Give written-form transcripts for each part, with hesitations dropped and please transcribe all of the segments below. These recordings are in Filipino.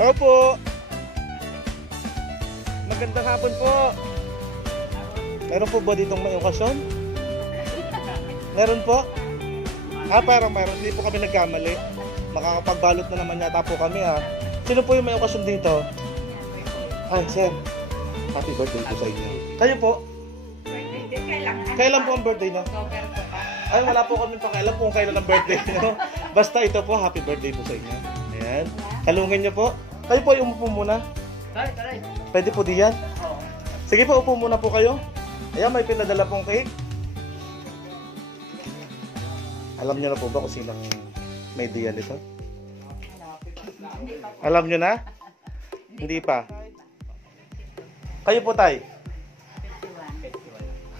Opo. Magandang hapon po. Meron po ba ditong may okasyon? Meron po? Parang meron. Hindi po kami nagkamali. Makakapagbalot na naman yata po kami Sino po yung may okasyon dito? Ay, sir. Happy birthday po sa inyo. Kayo po? Kailan po ang birthday nyo? Ay, wala po kami pakialam kung kailan ang birthday nyo. Basta ito po, happy birthday po sa inyo. Ayan. Halungin nyo po. Kayo po yung umupo muna. Pwede po diyan? Sige po, upo muna po kayo. Ayan, may pinadala pong cake. Alam nyo na po ba kung sinang may diyan nito? Alam nyo na? Hindi pa. Kayo po, tay?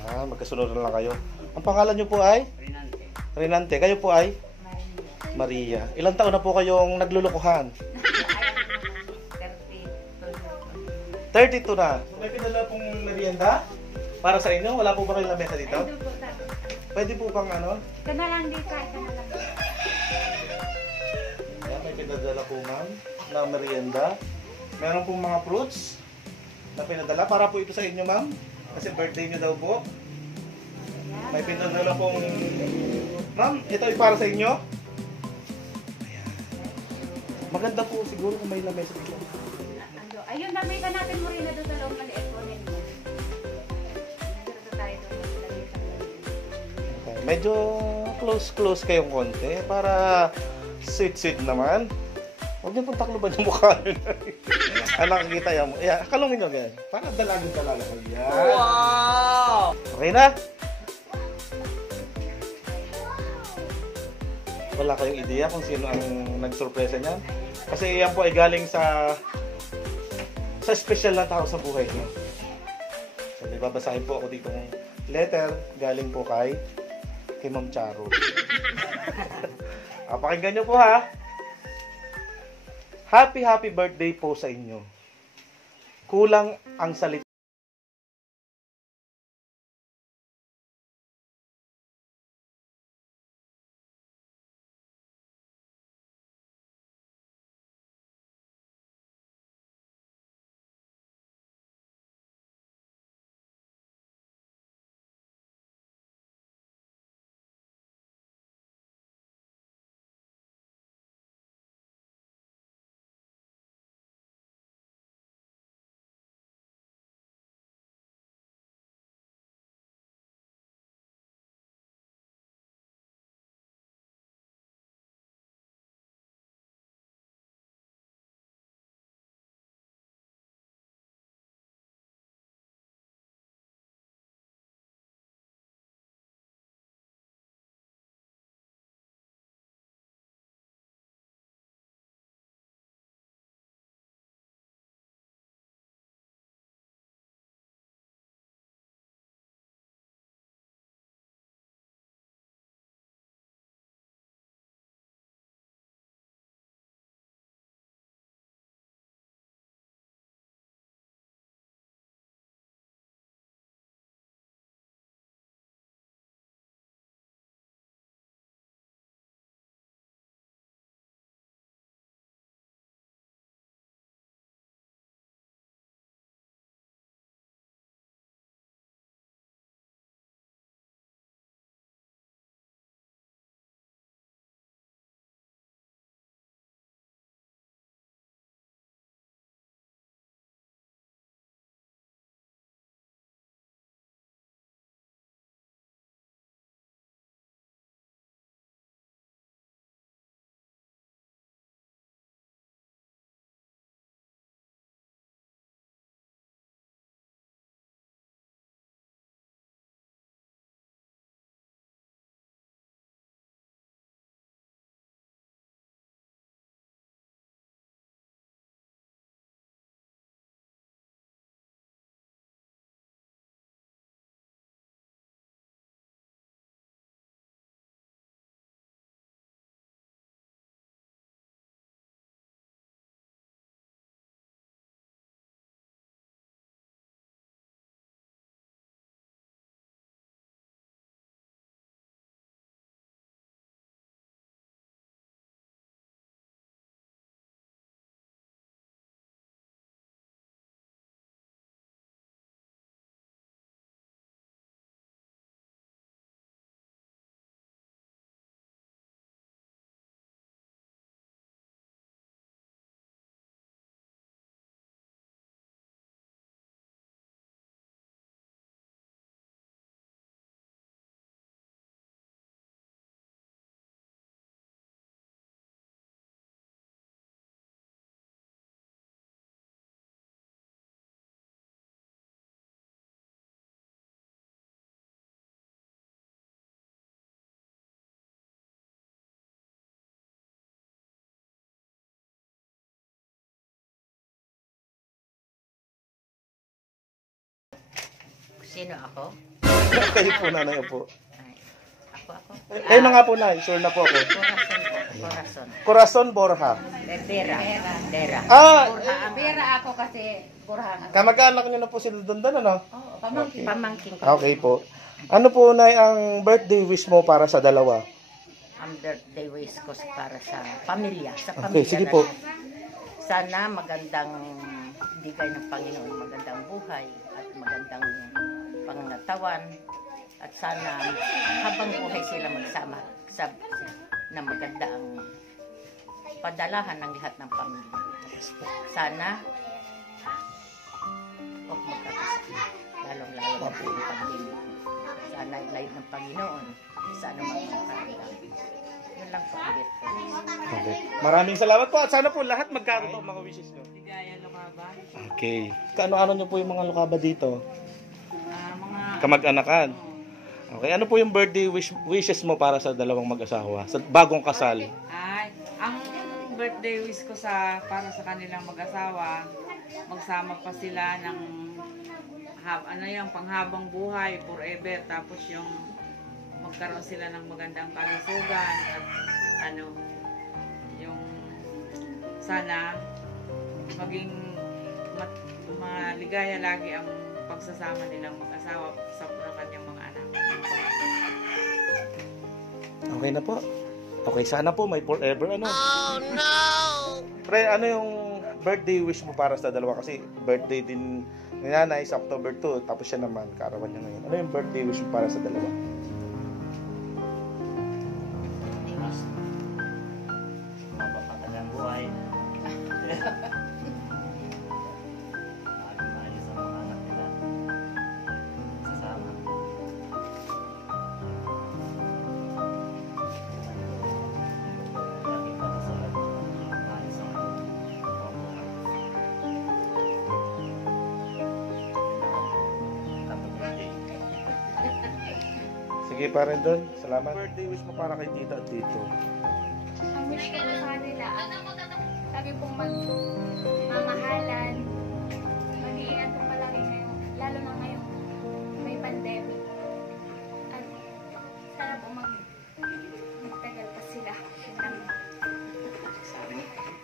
Magkasunod na lang kayo. Ang pangalan nyo po ay? Renante. Kayo po ay? Maria. Ilang taon na po kayong naglulukuhan? 32 na. So, may pinadala pong merienda para sa inyo. Wala po ba kayong lamesa dito? Pwede po bang ano? Ito na lang dito. Ayan, may pinadala po ma'am na merienda. Meron pong mga fruits na pinadala. Para po ito sa inyo ma'am. Kasi birthday nyo daw po. May pinadala pong... Ma'am, ito ay para sa inyo. Ayan. Maganda po siguro kung may lamesa dito. Ayun, namitan natin mo rin na doon sa loob maliit po rin. Okay. Medyo close kayong konti para sweet naman. Huwag niyo pong takloban yung mukha nyo. Nakakita yan mo. Kalungin nyo ganyan. Para dalagang talaga kayo. Yan. Wow! Okay na? Wala kayong ideya kung sino ang nagsurpresa niyan? Kasi yan po ay galing sa special na tao sa buhay niyo. So, babasahin po ako dito ng letter galing po kay Ma'am Charo. Pakinggan niyo po ha. Happy birthday po sa inyo. Kulang ang salita. Sino ako? Kayo po, nanay po. Ay, ako. Kayo na nga po, nay. Sure na po ako. Corazon. Corazon Borja. Dera. Ah! Pera ako kasi kurhan. Kamag-anak niyo na po sila doon, ano? Oo, pamangkin. Pamangkin ko. Okay po. Ano po, nay, ang birthday wish mo para sa dalawa? Ang birthday wish ko para sa pamilya. Sa Okay, pamilya sige na po. sana magandang bigay ng Panginoon, magandang buhay at magandang pangangatawan. At sana habang buhay sila magsama na maganda ang padalahan ng lahat ng pamilya. Sana huwag magkakasakit. Lalong-lalo na po yung pandemic. Sana ilayo ng Panginoon. Sana magkakaroon. Yun lang po ang gift ko. Okay. Maraming salamat po at sana po lahat magkaroon ang mga wishes nyo. Ligaya Lokaba. Okay. Kaano-ano nyo po yung mga lokaba dito? Mga Kamag-anakan. Okay. Ano po yung birthday wishes mo para sa dalawang mag-asawa? Sa bagong kasal? ay, ang birthday wish ko para sa kanilang mag-asawa, magsama pa sila ng panghabang buhay forever, tapos yung magkaroon sila ng magandang kalusugan at yung sana maging maligaya lagi ang pagsasama nilang mag-asawa sa kanyang mga anak. Okay na po. Okay, sana po may forever ano. Oh no! Pre, ano yung birthday wish mo para sa dalawa? Kasi birthday din ni nanay sa October 2, tapos siya naman, kaarawan niya ngayon. Ano yung birthday wish mo para sa dalawa? Mas mapapatagang buhay. Maayos ang mga anak nila. Sasama. Lagi para sa lahat. Maayos ang pambuhay. Happy birthday. Sige pa rin doon. Salamat. Birthday wish mo para kay tita at tito. Ang wish ko sa kanila, lagi pong magmamahalan, mag-iingat po palagi ngayon, lalo na ngayon may pandemic. At sana po magtagal pa sila.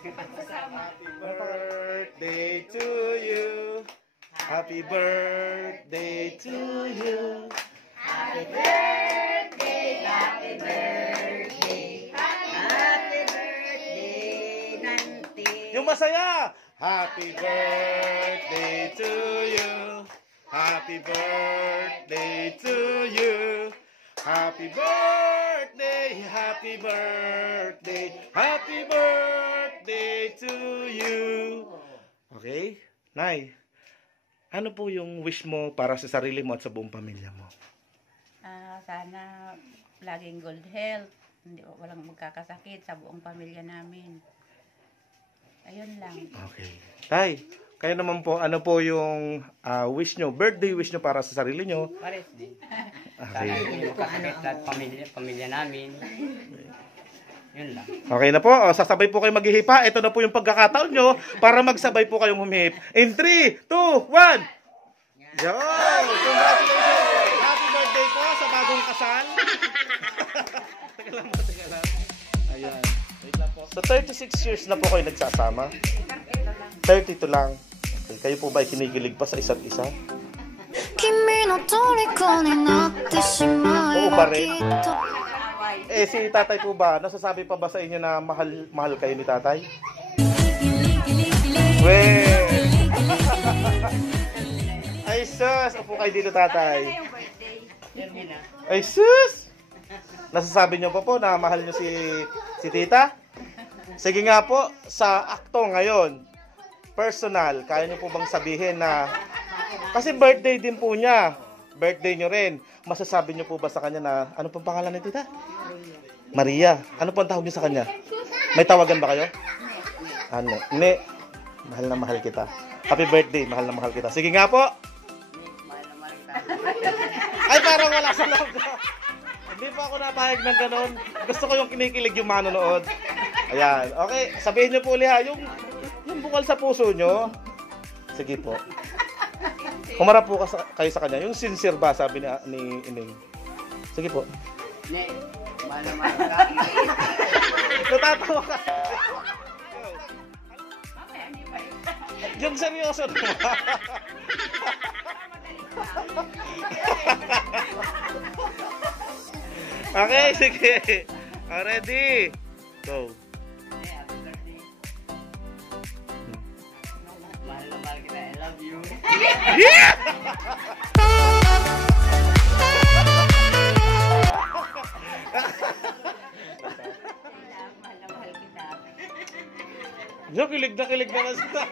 Pagsasama. Happy birthday to you. Happy birthday to you. Happy birthday, happy birthday, happy birthday, Nanti. Yung masaya! Happy birthday to you. Happy birthday to you. Happy birthday, happy birthday, happy birthday to you. Okay? Nay, ano po yung wish mo para sa sarili mo at sa buong pamilya mo? Sana laging good health, walang magkakasakit sa buong pamilya namin. Ayun lang. Okay. Tay, kayo naman po, ano po yung wish nyo, birthday wish nyo para sa sarili nyo? Pares din. Okay. Hindi makasakit lahat pamilya namin. Yun lang. Okay na po, sasabay po kayo maghihipa. Ito na po yung pagkakataon nyo para magsabay po kayong humihip. In 3, 2, 1! Yo! Congratulations! Happy birthday po sa bagong kasal. Teka lang. Ayan. Wait lang po. So 36 years na po kayo nagsasama? 32 lang. Okay. Kayo po ba ay kinikilig pa sa isa't isa? Oo pa rin. Si tatay po ba, nasasabi pa ba sa inyo na mahal kayo ni tatay? Ay sus! Upo kayo dito tatay. Ay sus! Nasasabi nyo pa po na mahal nyo si tita? Sige nga po, sa akto ngayon, personal, kaya nyo po bang sabihin na, kasi birthday din po niya, birthday nyo rin, masasabi nyo po ba sa kanya na, ano pong pangalan ni tita? Maria. Ano pong tawag nyo sa kanya? May tawagan ba kayo? Ano? Ne. Mahal na mahal kita. Happy birthday, mahal na mahal kita. Sige nga po. Ay, parang wala sa loob. Hindi po ako napahig ng ganun. Gusto ko yung kinikilig yung manonood. Ayan. Okay, sabihin nyo po ulit ha, yung bukal sa puso nyo. Sige po. Kumarap po kayo sa kanya. Yung sincere ba, sabi ni Ineng. Sige po. Ne, mahal na mahal ka. Natatawa ka. Yung seryoso naman. Okay, sige. Ready? Go. Ne, happy birthday. Mahal na mahal kita. I love you. Mahal na mahal kita. Kilig na naman sila.